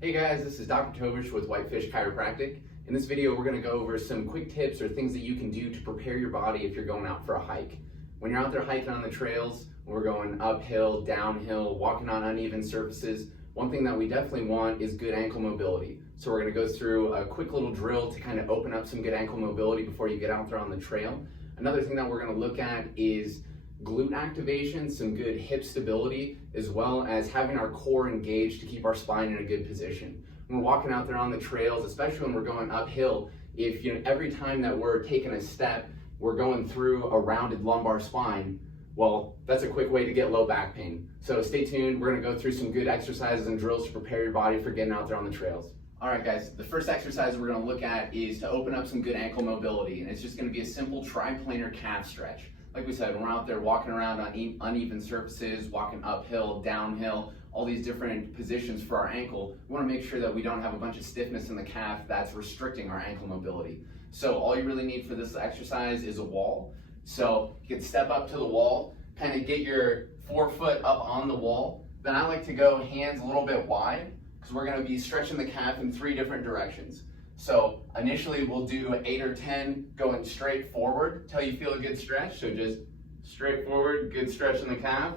Hey guys, this is Dr. Tobish with Whitefish Chiropractic. In this video, we're going to go over some quick tips or things that you can do to prepare your body if you're going out for a hike. When you're out there hiking on the trails, we're going uphill, downhill, walking on uneven surfaces, one thing that we definitely want is good ankle mobility. So we're going to go through a quick little drill to kind of open up some good ankle mobility before you get out there on the trail. Another thing that we're going to look at is glute activation, some good hip stability, as well as having our core engaged to keep our spine in a good position. When we're walking out there on the trails, especially when we're going uphill, if every time that we're taking a step, we're going through a rounded lumbar spine, well, that's a quick way to get low back pain. So stay tuned, we're gonna go through some good exercises and drills to prepare your body for getting out there on the trails. All right guys, the first exercise we're gonna look at is to open up some good ankle mobility, and it's just gonna be a simple triplanar calf stretch. Like we said, when we're out there walking around on uneven surfaces, walking uphill, downhill, all these different positions for our ankle, we want to make sure that we don't have a bunch of stiffness in the calf that's restricting our ankle mobility. So all you really need for this exercise is a wall. So you can step up to the wall, kind of get your forefoot up on the wall. Then I like to go hands a little bit wide because we're going to be stretching the calf in 3 different directions. So initially we'll do 8 or 10 going straight forward till you feel a good stretch. So just straight forward, good stretch in the calf.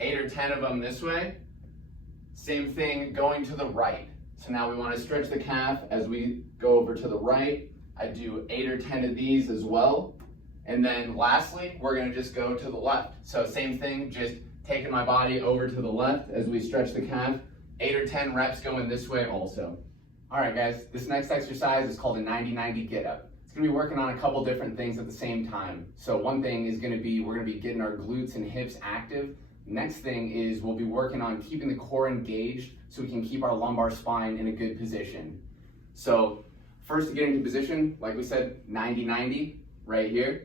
8 or 10 of them this way. Same thing going to the right. So now we want to stretch the calf as we go over to the right. I do 8 or 10 of these as well. And then lastly, we're going to just go to the left. So same thing, just taking my body over to the left as we stretch the calf. 8 or 10 reps going this way also. All right guys, this next exercise is called a 90-90 get up. It's gonna be working on a couple different things at the same time. So one thing is gonna be, we're gonna be getting our glutes and hips active. Next thing is we'll be working on keeping the core engaged so we can keep our lumbar spine in a good position. So first to get into position, like we said, 90-90 right here.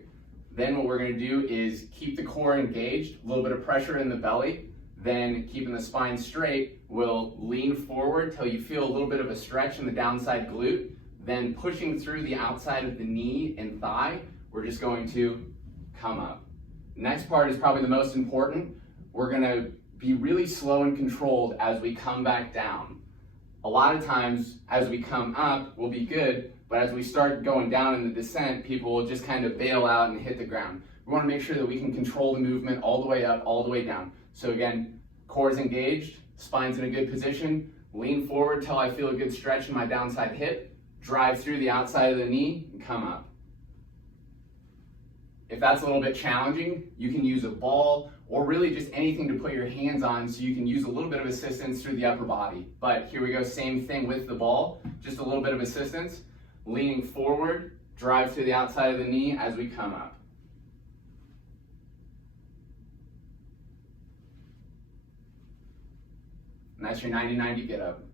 Then what we're gonna do is keep the core engaged, a little bit of pressure in the belly. Then keeping the spine straight, we'll lean forward till you feel a little bit of a stretch in the downside glute. Then pushing through the outside of the knee and thigh, we're just going to come up. Next part is probably the most important. We're gonna be really slow and controlled as we come back down. A lot of times as we come up, we'll be good, but as we start going down in the descent, people will just kind of bail out and hit the ground. We wanna make sure that we can control the movement all the way up, all the way down. So again, core is engaged, spine's in a good position, lean forward till I feel a good stretch in my downside hip, drive through the outside of the knee, and come up. If that's a little bit challenging, you can use a ball or really just anything to put your hands on so you can use a little bit of assistance through the upper body. But here we go, same thing with the ball, just a little bit of assistance, leaning forward, drive through the outside of the knee as we come up. And that's your 90-90 get up.